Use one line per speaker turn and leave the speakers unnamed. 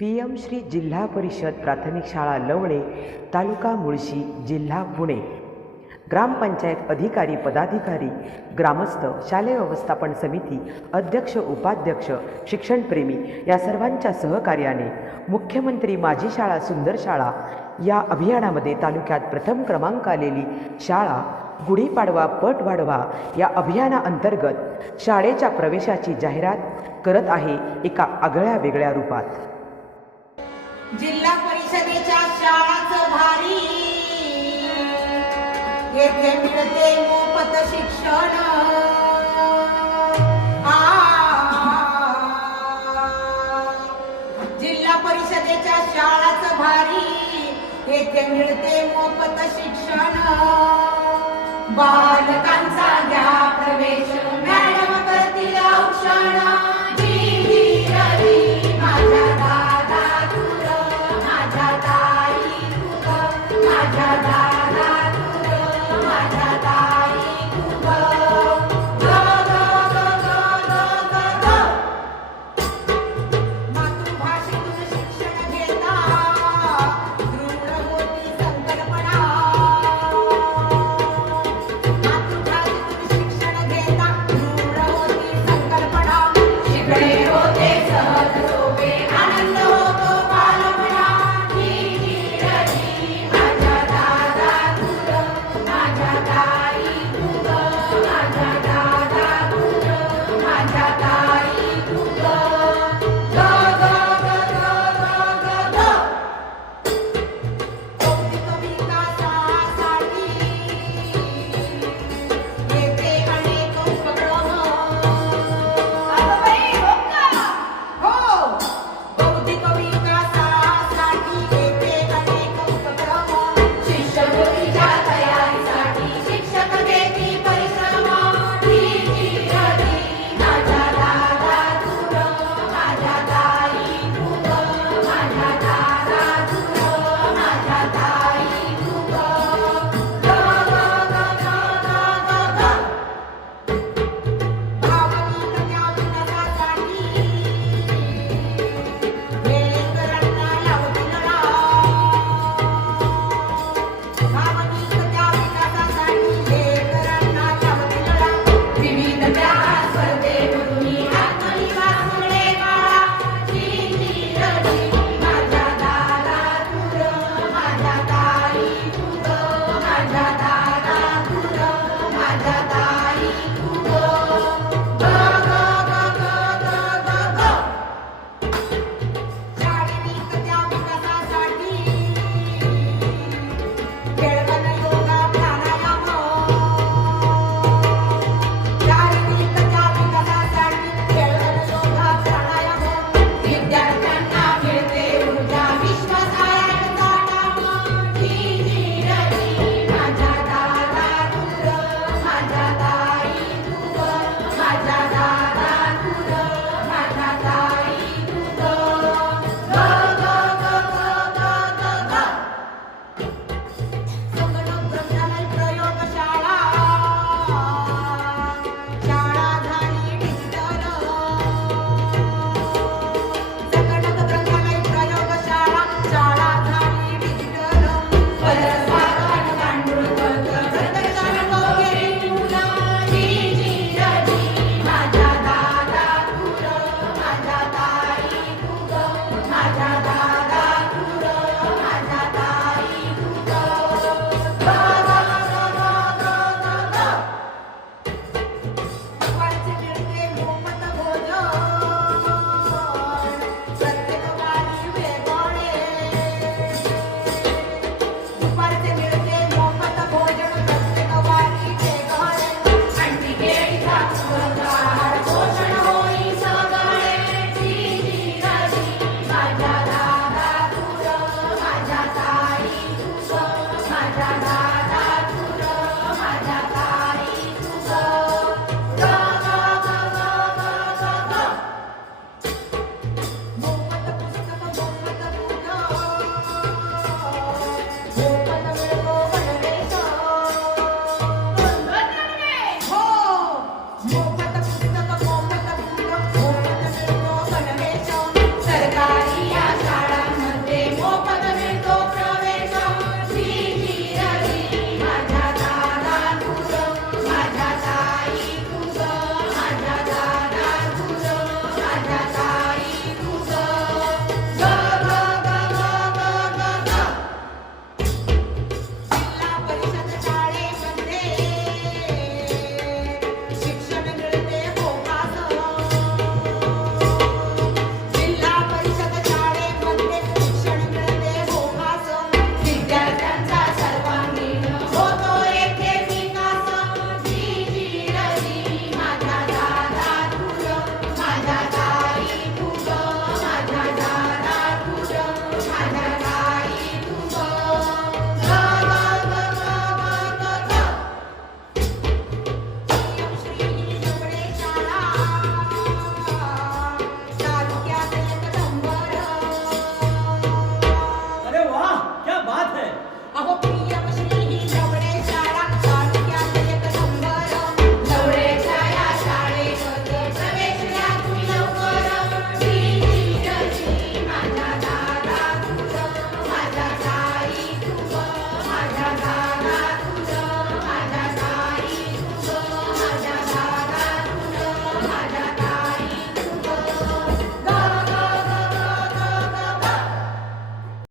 P M Shri जिल्हा परिषद प्राथमिक शाळा लवणे तालुका मुळशी जिल्हा पुणे. ग्रामपंचायत अधिकारी पदाधिकारी ग्रामस्थ शालेय व्यवस्थापन समिती अध्यक्ष उपाध्यक्ष शिक्षणप्रेमी या सर्वांच्या सहकार्याने मुख्यमंत्री माझी शाळा सुंदर शाळा या अभियानामध्ये तालुक्यात प्रथम क्रमांक आलेली शाळा गुढीपाडवा पट वाढवा या अभियानाअंतर्गत शाळेच्या प्रवेशाची जाहिरात करत आहे एका आगळ्या वेगळ्या रूपात.
जिल्हा परिषदेच्या शाळाचं भारी. येथे मिळते मोफत शिक्षण. आ, जिल्हा परिषदेच्या शाळाचं भारी. येथे मिळते मोफत शिक्षण. बालकांचा घ्या प्रवेश. I got Yeah.